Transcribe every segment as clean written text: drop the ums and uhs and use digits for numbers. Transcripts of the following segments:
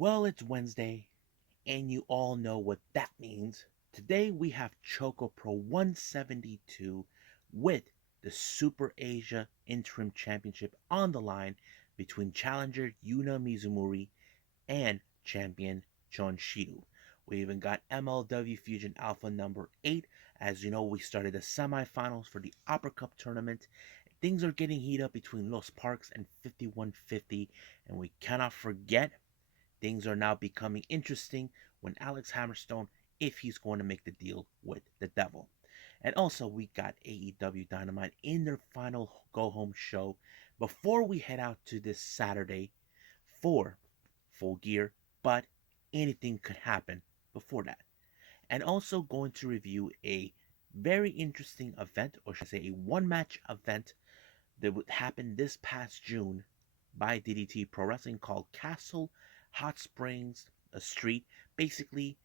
Well, it's Wednesday, and you all know what that means. Today we have ChocoPro 172 with the Super Asia Interim Championship on the line between challenger Yuna Mizumori and champion Chon Shiru. We even got MLW Fusion ALPHA number 8. As you know, we started the semifinals for the Upper Cup tournament. Things are getting heated up between Los Parks and 5150, and we cannot forget things are now becoming interesting when Alex Hammerstone, if he's going to make the deal with the devil. And also, we got AEW Dynamite in their final go home show before we head out to this Saturday for Full Gear, but anything could happen before that. And also, going to review a very interesting event, or should I say, a one match event that would happen this past June by DDT Pro Wrestling called Castle Hot Springs Street. Basically,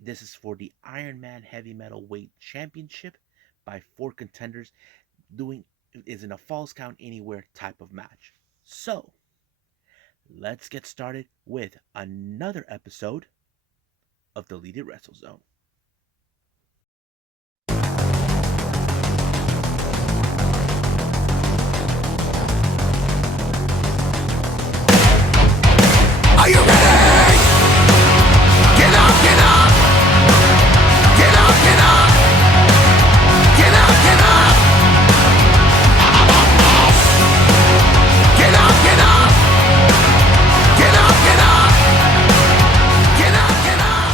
this is for the Ironman Heavymetal Weight Championship by 4 contenders. Doing is in a Falls Count Anywhere type of match. So, let's get started with another episode of the Deleted Wrestle Zone. Are you ready? Get up, get up. Get up, get up. Get up, get up. Get up, get up. Get up, get up. Get up, get up.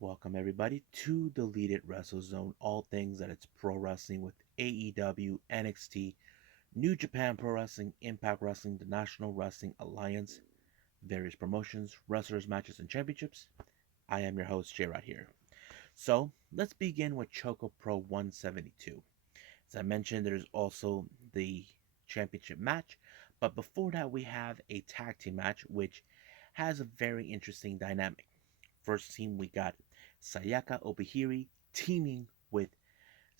Welcome everybody to the Deleted Wrestle Zone. All things that it's pro wrestling with AEW, NXT, New Japan Pro Wrestling, Impact Wrestling, the National Wrestling Alliance, various promotions, wrestlers, matches, and championships. I am your host, Jay right here. So let's begin with ChocoPro 172. As I mentioned, there's also the championship match, but before that we have a tag team match which has a very interesting dynamic. First team we got Sayaka Obihiri teaming with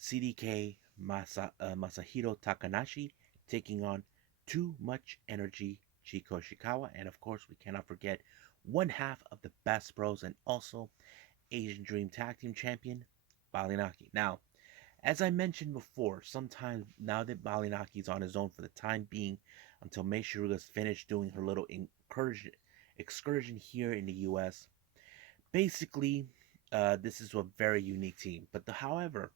CDK Masahiro Takanashi, taking on Too Much Energy Chiko Shikawa, and of course we cannot forget one half of the Best Bros and also Asian Dream Tag Team Champion Balinaki. Now, as I mentioned before, sometimes now that Balinaki's on his own for the time being, until Mei Shiruga's finished doing her little excursion here in the U.S., basically, this is a very unique team. But however,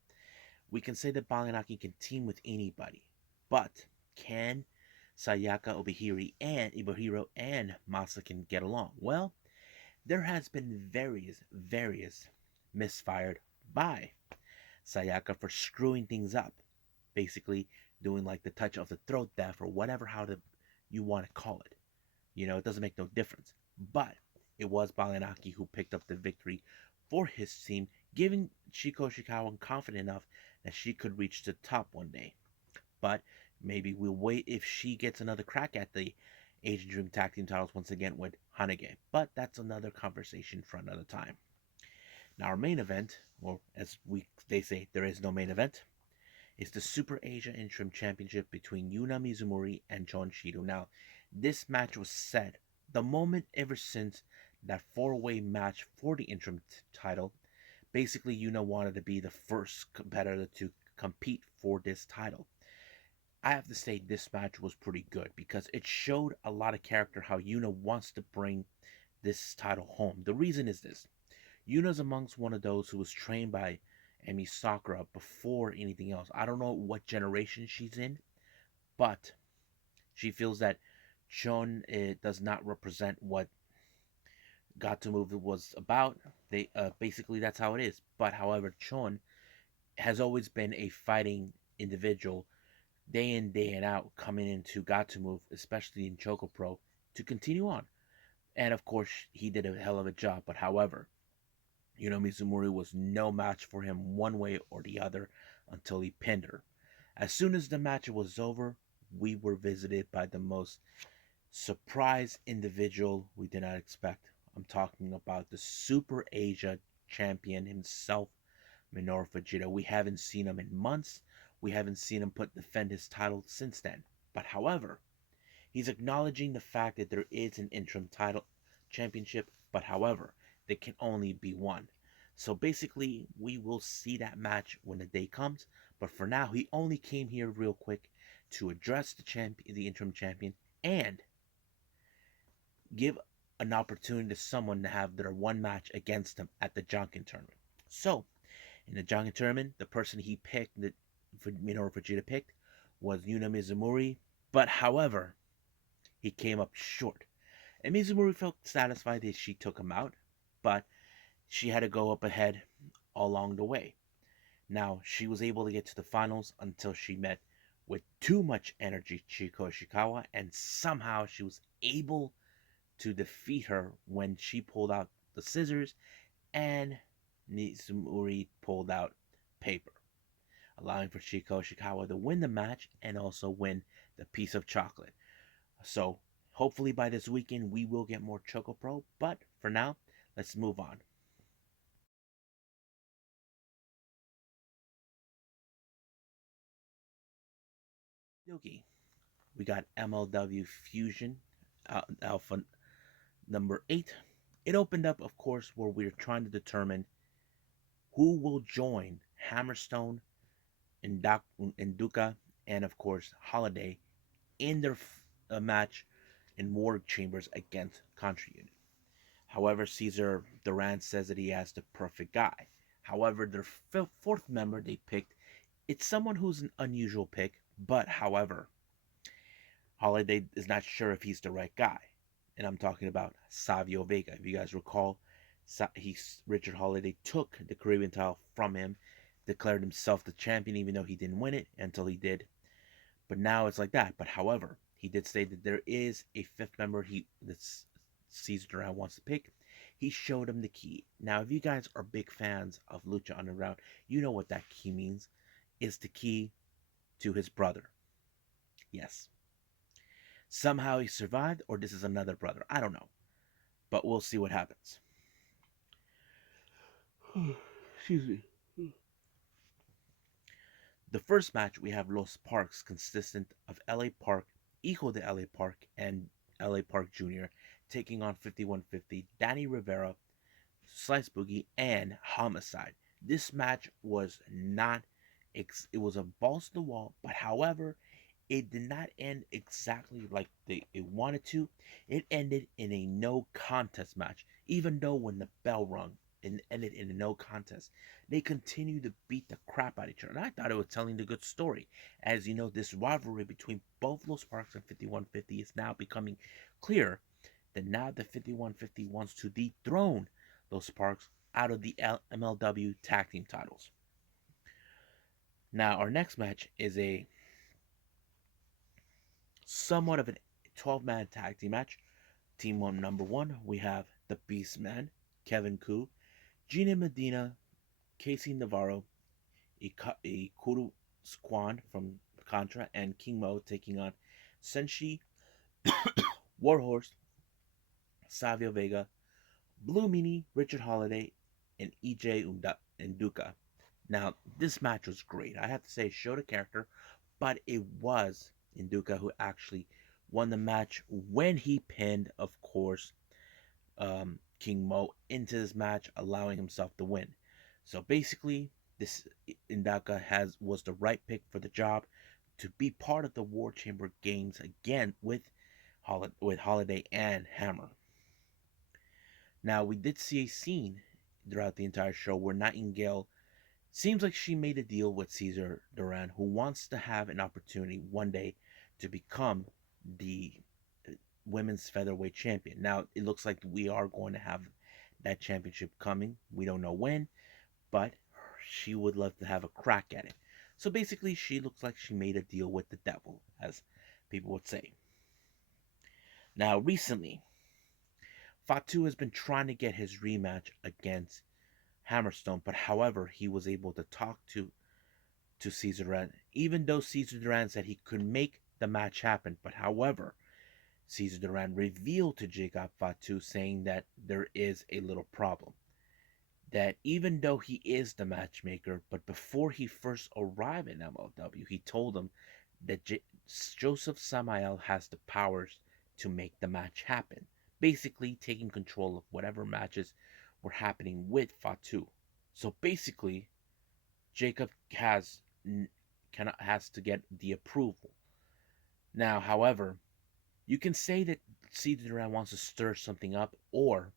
we can say that Balinaki can team with anybody. But can Sayaka Obihiri and Ibuhiro and Masa can get along? Well, there has been various misfired by Sayaka for screwing things up. Basically, doing like the touch of the throat death or whatever you want to call it. It doesn't make no difference. But it was Balinaki who picked up the victory for his team, giving Chiko Shikawa confident enough that she could reach the top one day. But maybe we'll wait if she gets another crack at the Asian Dream Tag Team titles once again with Hanage. But that's another conversation for another time. Now our main event, or as they say, there is no main event, is the Super Asia Interim Championship between Yuna Mizumori and Chon Shiru. Now, this match was set the moment ever since that four-way match for the interim title. Basically, Yuna wanted to be the first competitor to compete for this title. I have to say this match was pretty good because it showed a lot of character how Yuna wants to bring this title home. The reason is this. Yuna's amongst one of those who was trained by Emi Sakura before anything else. I don't know what generation she's in, but she feels that Chon does not represent what Got to Move was about. They basically that's how it is. But however, Chon has always been a fighting individual, day in day and out, coming into Got to Move, especially in ChocoPro, to continue on. And of course, he did a hell of a job. But however, Mizumori was no match for him one way or the other until he pinned her. As soon as the match was over, we were visited by the most surprise individual we did not expect. I'm talking about the Super Asia champion himself, Minoru Fujita. We haven't seen him in months. We haven't seen him defend his title since then. But however, he's acknowledging the fact that there is an interim title championship, but however, there can only be one. So basically, we will see that match when the day comes. But for now, he only came here real quick to address the interim champion, and give an opportunity to someone to have their one match against him at the Jonkin tournament. So, in the Jonkin tournament, the person he picked, Minoru Fujita picked, was Yuna Mizumori. But however, he came up short. And Mizumori felt satisfied that she took him out, but she had to go up ahead along the way. Now, she was able to get to the finals until she met with too much energy Chiko Ishikawa, and somehow she was able to defeat her when she pulled out the scissors and Mizumori pulled out paper, allowing for Chiko Ishikawa to win the match and also win the piece of chocolate. So hopefully by this weekend we will get more ChocoPro, but for now, let's move on. Okay, we got MLW Fusion Alpha number 8. It opened up, of course, where we are trying to determine who will join Hammerstone, Induka, and of course Holiday in their match in War Chambers against Contra Unit. However, Caesar Duran says that he has the perfect guy. However, their fourth member they picked, it's someone who's an unusual pick, but however, Holiday is not sure if he's the right guy. And I'm talking about Savio Vega. If you guys recall, Richard Holiday took the Caribbean title from him, declared himself the champion even though he didn't win it until he did. But now it's like that. But however, he did say that there is a fifth member that Caesar Duran wants to pick. He showed him the key. Now, if you guys are big fans of Lucha Underground, you know what that key means. It's the key to his brother. Yes. Somehow he survived, or this is another brother. I don't know. But we'll see what happens. Excuse me. The first match, we have Los Parks, consistent of LA Park, Hijo de LA Park, and LA Park Jr., taking on 5150, Danny Rivera, Slice Boogie, and Homicide. This match was not, it was a balls to the wall, but however, it did not end exactly like it wanted to. It ended in a no contest match, even though when the bell rung, and ended in a no contest. They continued to beat the crap out of each other. And I thought it was telling the good story. As you know, this rivalry between both Los Parks and 5150 is now becoming clear that now the 5150 wants to dethrone Los Parks out of the MLW tag team titles. Now, our next match is a somewhat of a 12-man tag team match. Team one, number 1, we have the Beastman, Kevin Koo, Gina Medina, Casey Navarro, Ikuru Squan from Contra, and King Mo taking on Senshi, Warhorse, Savio Vega, Blue Meanie, Richard Holiday, and EJ Nduka. Now, this match was great. I have to say, it showed a character, but it was Nduka who actually won the match when he pinned, of course, King Mo into this match, allowing himself to win. So basically, this Indaka was the right pick for the job to be part of the War Chamber games again with Holiday and Hammer. Now, we did see a scene throughout the entire show where Nightingale seems like she made a deal with Caesar Duran, who wants to have an opportunity one day to become the women's featherweight champion. Now, it looks like we are going to have that championship coming. We don't know when, but she would love to have a crack at it. So basically, she looks like she made a deal with the devil, as people would say. Now, recently, Fatu has been trying to get his rematch against Hammerstone, but however, he was able to talk to Caesar Duran, even though Caesar Duran said he could make the match happen. But however, Caesar Duran revealed to Jacob Fatu saying that there is a little problem. that even though he is the matchmaker, but before he first arrived in MLW, he told him that Joseph Samael has the powers to make the match happen. Basically, taking control of whatever matches were happening with Fatu. So basically, Jacob has to get the approval. Now, however, you can say that Cedar Duran wants to stir something up, or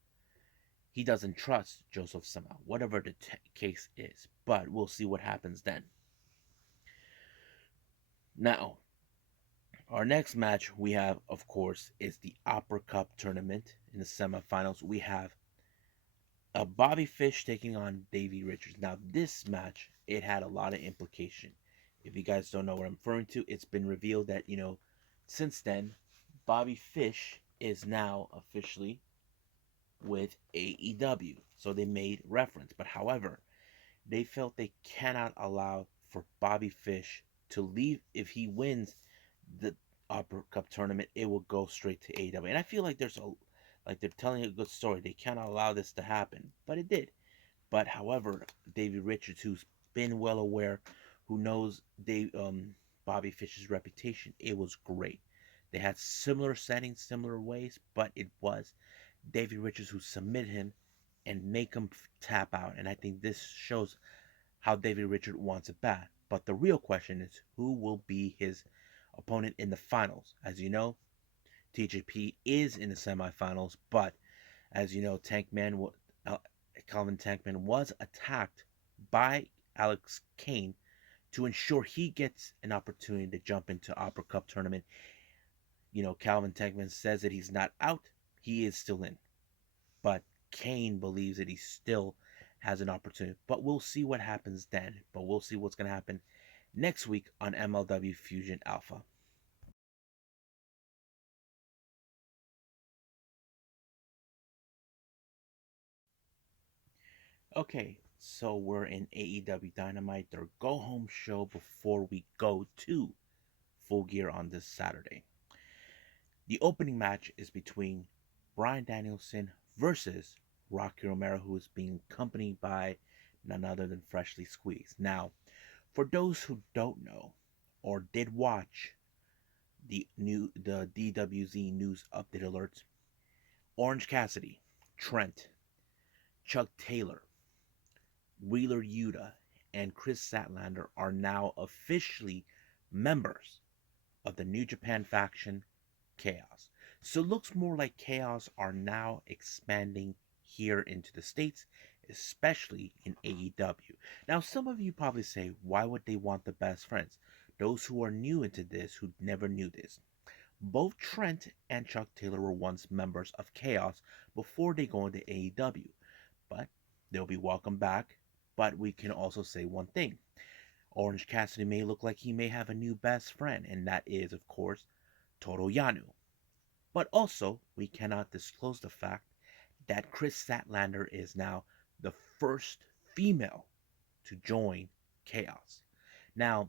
he doesn't trust Joseph Samael, whatever the case is. But we'll see what happens then. Now, our next match we have, of course, is the Opera Cup tournament. In the semifinals, we have Bobby Fish taking on Davey Richards. Now, this match, it had a lot of implication. If you guys don't know what I'm referring to, it's been revealed that, since then, Bobby Fish is now officially with AEW. So they made reference. But however, they felt they cannot allow for Bobby Fish to leave. If he wins the Opera Cup tournament, it will go straight to AEW. And I feel like they're telling a good story. They cannot allow this to happen, but it did. But however, David Richards, who's been well aware, who knows Bobby Fish's reputation, it was great. They had similar settings, similar ways, but it was David Richards who submitted him and make him tap out. And I think this shows how David Richards wants it bad. But the real question is, who will be his opponent in the finals? As you know, TJP is in the semifinals, but as you know, Calvin Tankman was attacked by Alex Kane to ensure he gets an opportunity to jump into Opera Cup tournament. Calvin Tankman says that he's not out, he is still in. But Kane believes that he still has an opportunity. But we'll see what happens then. But we'll see what's going to happen next week on MLW Fusion Alpha. Okay, so we're in AEW Dynamite, their go home show before we go to Full Gear on this Saturday. The opening match is between Bryan Danielson versus Rocky Romero, who is being accompanied by none other than Freshly Squeezed. Now, for those who don't know or did watch the DWZ news update alerts, Orange Cassidy, Trent, Chuck Taylor, Wheeler Yuta, and Chris Statlander are now officially members of the New Japan faction Chaos. So it looks more like Chaos are now expanding here into the States, especially in AEW. Now, some of you probably say, why would they want the best friends? Those who are new into this, who never knew this. Both Trent and Chuck Taylor were once members of Chaos before they go into AEW, but they'll be welcome back. But we can also say one thing. Orange Cassidy may look like he may have a new best friend, and that is, of course, Toru Yano. But also, we cannot disclose the fact that Chris Statlander is now the first female to join Chaos. Now,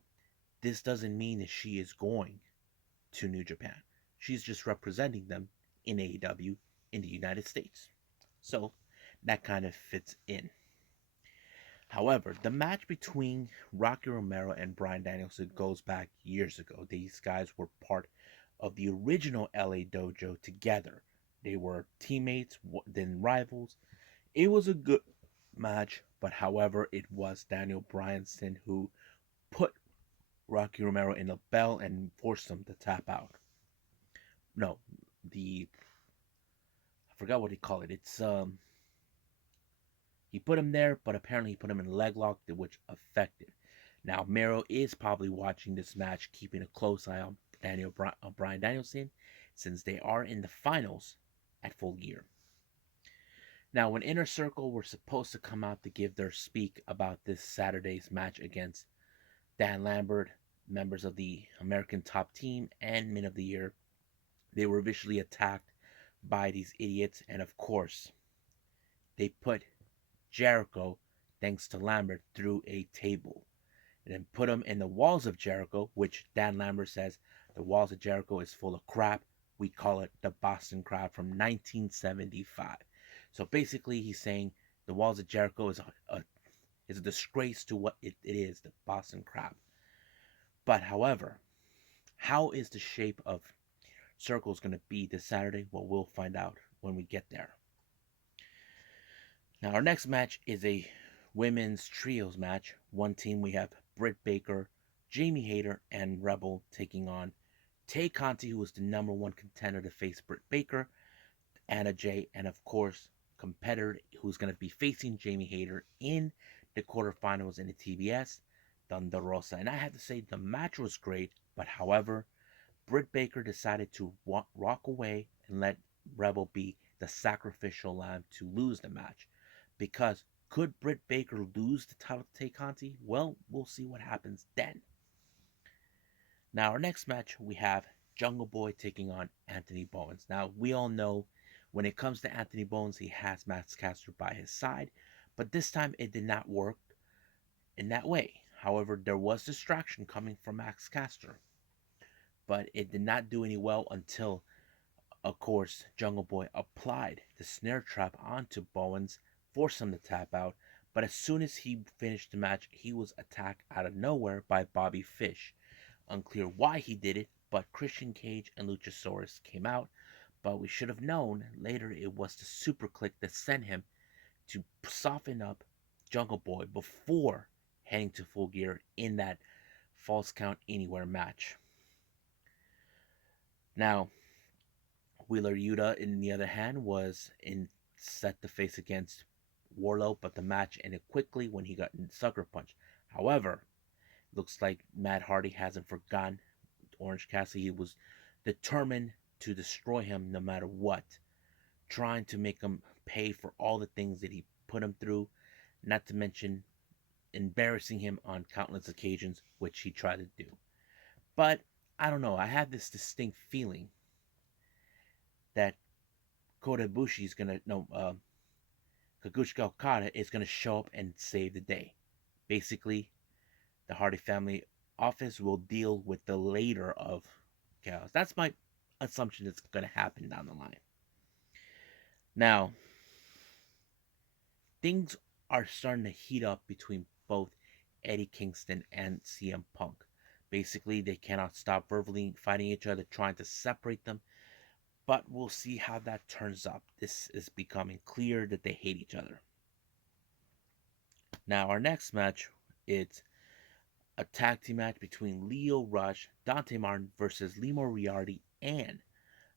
this doesn't mean that she is going to New Japan. She's just representing them in AEW in the United States. So, that kind of fits in. However, the match between Rocky Romero and Bryan Danielson goes back years ago. These guys were part of the original LA Dojo together. They were teammates, then rivals. It was a good match, but however, it was Daniel Bryanson who put Rocky Romero in a bell and forced him to tap out. No, I forgot what he called it. He put him there, but apparently he put him in a leg lock, which affected. Now, Mero is probably watching this match, keeping a close eye on Bryan Danielson, since they are in the finals at Full Gear. Now, when Inner Circle were supposed to come out to give their speak about this Saturday's match against Dan Lambert, members of the American Top Team, and Men of the Year, they were visually attacked by these idiots, and of course, they put Jericho, thanks to Lambert, through a table and then put him in the walls of Jericho, which Dan Lambert says the walls of Jericho is full of crap. We call it the Boston Crab from 1975. So basically, he's saying The Walls of Jericho is a disgrace to what it is, the Boston Crab. But however, how is the shape of Circles going to be this Saturday? Well, we'll find out when we get there. Now, our next match is a women's trios match. One team we have Britt Baker, Jamie Hayter, and Rebel taking on Tay Conti, who was the number one contender to face Britt Baker, Anna Jay, and of course, competitor who's going to be facing Jamie Hayter in the quarterfinals in the TBS, Thunder Rosa. And I have to say, the match was great, but however, Britt Baker decided to walk away and let Rebel be the sacrificial lamb to lose the match. Because could Britt Baker lose the title to Tay Conti? Well, we'll see what happens then. Now, our next match, we have Jungle Boy taking on Anthony Bowens. Now, we all know when it comes to Anthony Bowens, he has Max Caster by his side, but this time it did not work in that way. However, there was distraction coming from Max Caster, but it did not do any well until, of course, Jungle Boy applied the snare trap onto Bowens, forced him to tap out. But as soon as he finished the match, he was attacked out of nowhere by Bobby Fish. Unclear why he did it, but Christian Cage and Luchasaurus came out. But we should have known later it was the super click that sent him to soften up Jungle Boy before heading to Full Gear in that Falls Count Anywhere match. Now, Wheeler Yuta, on the other hand, was in set to face against Warlow, but the match ended quickly when he got sucker punched. However, looks like Matt Hardy hasn't forgotten Orange Cassidy. He was determined to destroy him no matter what, trying to make him pay for all the things that he put him through, not to mention embarrassing him on countless occasions, which he tried to do. But I don't know, I have this distinct feeling that Kota Ibushi is gonna Kazuchika Okada is gonna show up and save the day. Basically, the Hardy family office will deal with the later of chaos. That's my assumption that's gonna happen down the line. Now, things are starting to heat up between both Eddie Kingston and CM Punk. Basically, they cannot stop verbally fighting each other, trying to separate them. But we'll see how that turns up. This is becoming clear that they hate each other. Now, our next match, it's a tag team match between Leo Rush, Dante Martin versus Lee Moriarty and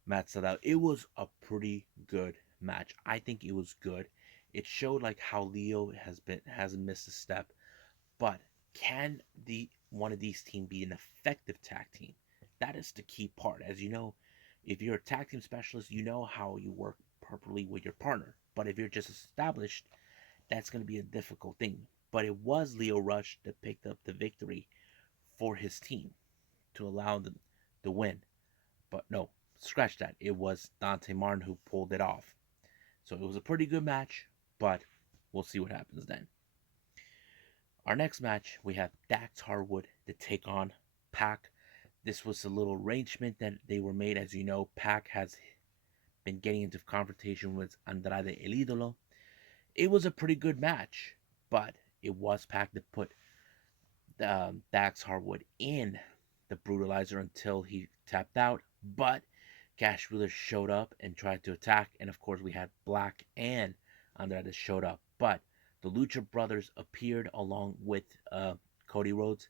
Matt Sydal. It was a pretty good match. I think it was good. It showed like how Leo hasn't missed a step. But can one of these teams be an effective tag team? That is the key part. As you know, if you're a tag team specialist, you know how you work properly with your partner. But if you're just established, that's going to be a difficult thing. But it was Leo Rush that picked up the victory for his team to allow them to win. But no, scratch that. It was Dante Martin who pulled it off. So it was a pretty good match, but we'll see what happens then. Our next match, we have Dax Harwood to take on Pac. This was a little arrangement that they were made. As you know, Pac has been getting into confrontation with Andrade El Idolo. It was a pretty good match, but it was Pac that put Dax Harwood in the Brutalizer until he tapped out. But Cash Wheeler showed up and tried to attack. And of course, we had Black and Andrade showed up. But the Lucha Brothers appeared along with Cody Rhodes.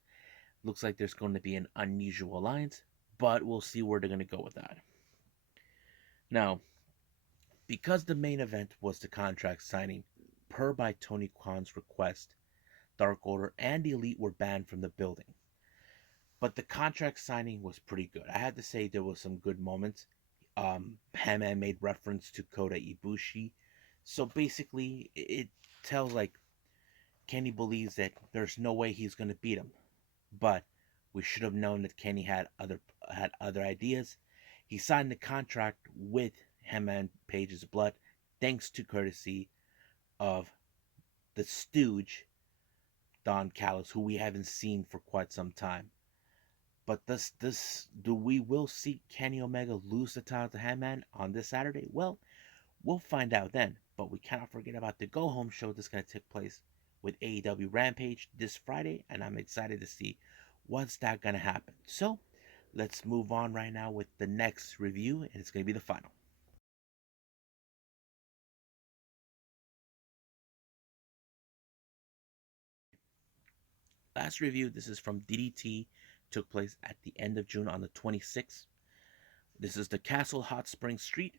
Looks like there's going to be an unusual alliance, but we'll see where they're going to go with that. Now, because the main event was the contract signing, per by Tony Khan's request, Dark Order and the Elite were banned from the building. But the contract signing was pretty good. I had to say there was some good moments. Hammond made reference to Kota Ibushi. So basically, it tells like Kenny believes that there's no way he's going to beat him. But we should have known that Kenny had other ideas. He signed the contract with Hangman Page's blood, thanks to courtesy of the stooge Don Callis, who we haven't seen for quite some time. But we will see Kenny Omega lose the title to Hangman on this Saturday? Well, We'll find out then, but we cannot forget about the go home show that's going to take place with AEW Rampage this Friday, and I'm excited to see what's that going to happen. So let's move on right now with the next review, and it's going to be the final. Last review, this is from DDT, took place at the end of June on the 26th. This is the Castle Hot Spring Street.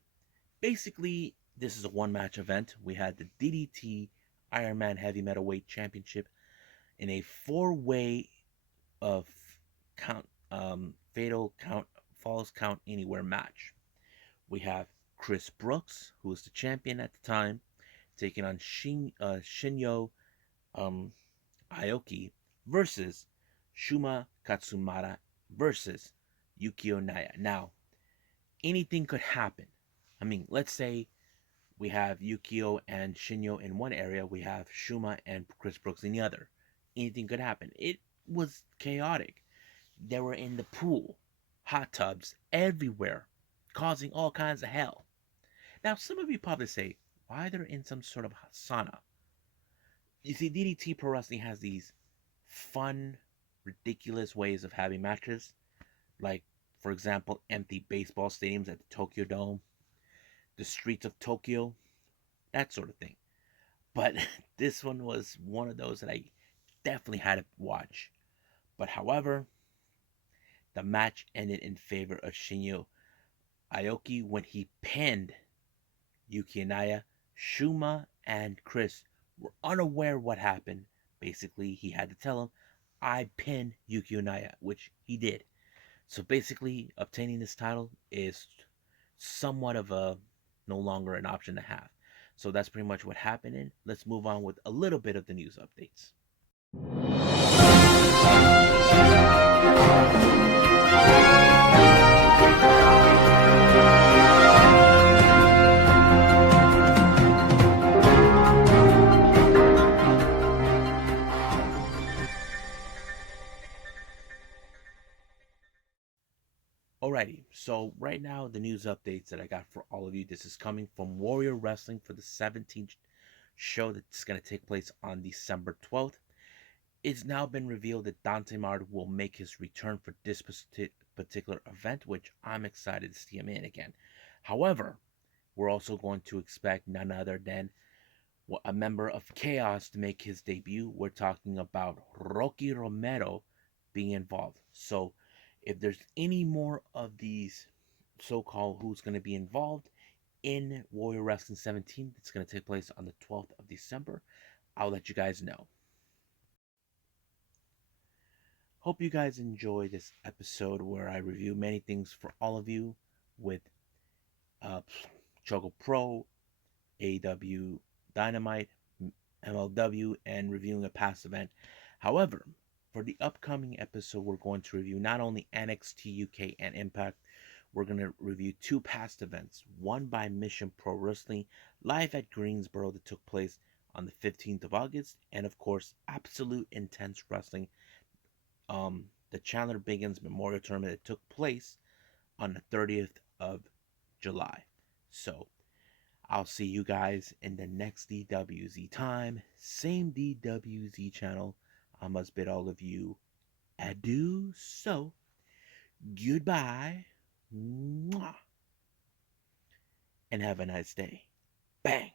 Basically, this is a one match event. We had the DDT Ironman Heavymetal Championship in a four-way of count fatal count falls count anywhere match. We have Chris Brooks, who was the champion at the time, taking on Shinyo um, Aoki versus Shuma Katsumata versus Yukio Naya. Now, anything could happen. I mean, let's say we have Yukio and Shinyo in one area, we have Shuma and Chris Brooks in the other. Anything could happen. It was chaotic. They were in the pool, hot tubs everywhere, causing all kinds of hell. Now, some of you probably say, why they're in some sort of sauna? You see, DDT Pro Wrestling has these fun, ridiculous ways of having matches, like, for example, empty baseball stadiums at the Tokyo Dome, the streets of Tokyo, that sort of thing. But this one was one of those that I definitely had to watch. But however, the match ended in favor of Shinyo Aoki when he pinned Yuki Naya. Shuma and Chris were unaware what happened. Basically, he had to tell him, I pinned Yuki Naya, which he did. So basically, obtaining this title is somewhat of a no longer an option to have. So that's pretty much what happened. And let's move on with a little bit of the news updates. Alrighty, so right now the news updates that I got for all of you. This is coming from Warrior Wrestling for the 17th show that's going to take place on December 12th. It's now been revealed that Dante Martin will make his return for this particular event, which I'm excited to see him in again. However, we're also going to expect none other than a member of Chaos to make his debut. We're talking about Rocky Romero being involved. So if there's any more of these so-called who's going to be involved in Warrior Wrestling 17, it's going to take place on the 12th of December, I'll let you guys know. Hope you guys enjoy this episode where I review many things for all of you with ChocoPro, AEW Dynamite, MLW, and reviewing a past event. However, for the upcoming episode, we're going to review not only NXT UK and Impact, we're going to review two past events. One by Mission Pro Wrestling, live at Greensboro, that took place on the 15th of August, and of course, Absolute Intense Wrestling, the Chandler Biggins Memorial Tournament that took place on the 30th of July. So, I'll see you guys in the next DWZ time. Same DWZ channel. I must bid all of you adieu. So, goodbye. Mwah. And have a nice day. Bang.